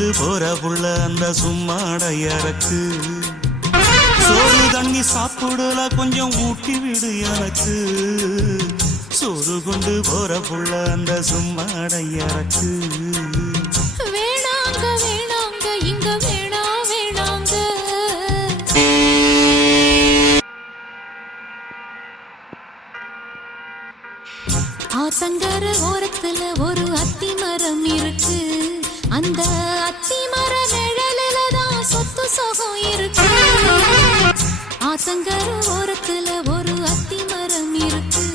கொண்டு போற புள்ள அந்த சும்மாடையறக்கு சோறு தண்ணி சாப்பிடல கொஞ்சம் ஊட்டி விடு எனக்கு சோறு கொண்டு போற புள்ள அந்த சும்மாடையறக்கு வேணாங்க வேணாங்க இங்க வேணா வேணாங்க ஆத்தங்கர ஓரத்துல ஒரு அத்தி மரம் இருக்கு அந்த அத்தி மர நிழலில தான் சொத்து சுகம் இருக்கு ஆத்தங்கர ஓரத்துல ஒரு அத்தி மரம் இருக்கு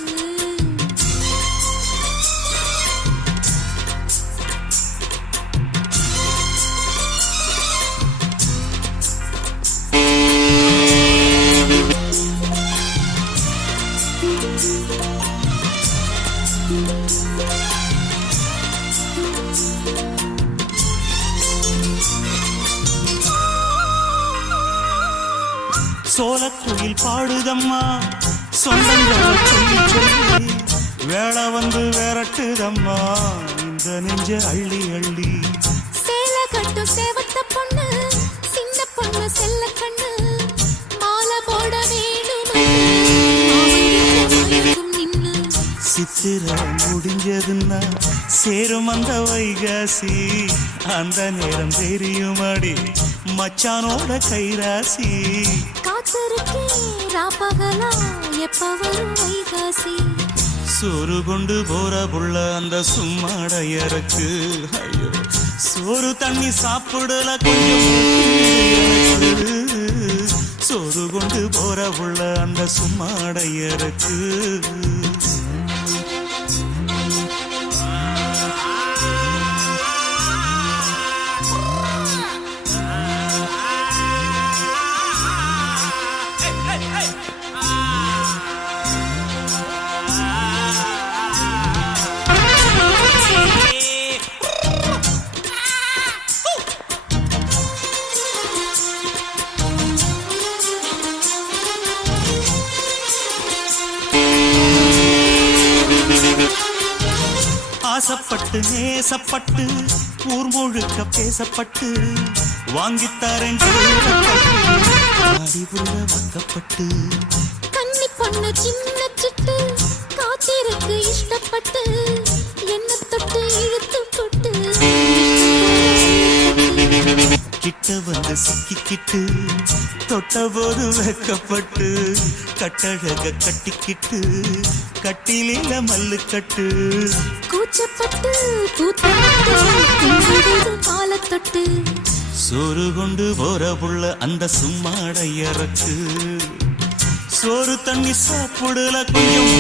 சோலக்குயில் பாடுதம்மா சொந்தங்களை சொல்லி சொல்லி வேளை வந்து விரட்டுதம்மா இந்த நெஞ்ச அள்ளி அள்ளி சேல கட்டும் சேவத்த பொண்ணு சின்ன பொண்ணு செல்ல கண்ணு மாலை போட வேணும் நின்னு சித்திர முடிஞ்சதுன்னா சேரும் அந்த வைகாசி அந்த நேரம் தெரியுமாடி மச்சானோட கைராசி காத்திருக்கே ராப்பகலா எப்ப வரும் வைகாசி சோறு கொண்டு போற புள்ள அந்த சும்மாடையறக்கு ஐயோ சோறு தண்ணி சாப்பிடல கொஞ்சம் சோறு கொண்டு போற புள்ள அந்த சும்மாடையறக்கு ஆசப்பட்டு நேசப்பட்டு ஊர் முழுக்க பேசப்பட்டு வாங்கித்தாரன் வாக்கப்பட்டு கன்னி பொண்ணு சின்ன சிட்டு காத்திருக்கு இஷ்டப்பட்டு என்ன தொட்டு இழுத்து போட்டு கிட்ட வந்து சிக்கிக்கிட்டு தொட்ட போது வெக்கப்பட்டு கட்டழக கட்டிக்கிட்டு கட்டிலில மல்லு கட்டு கூச்சப்பட்டு தூத்து காலத்தொட்டு சோறு கொண்டு போற புள்ள அந்த சும்மாடையறக்கு சோறு தண்ணி சாப்பிடல கொஞ்சம்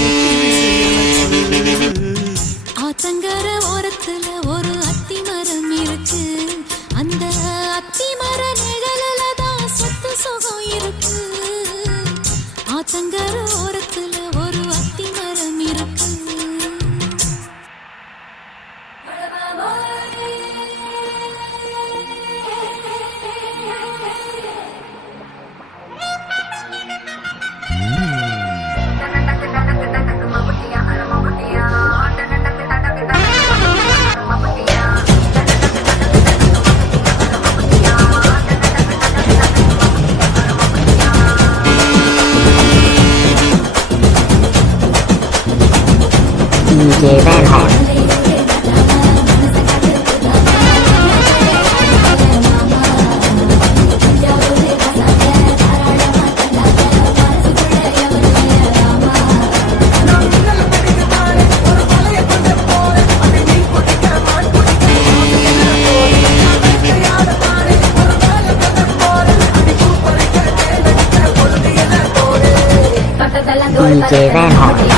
ஆத்தங்கர ஓரத்துல ஒரு அத்தி மரம் இருக்கு அந்த அத்தி மர நிழலில தான் சொத்து சுகம் இருக்கு ஆத்தங்கர ஓரத்துல ஒரு அத்தி மரம் இருக்கு DJ Van Hot. DJ Van Hot.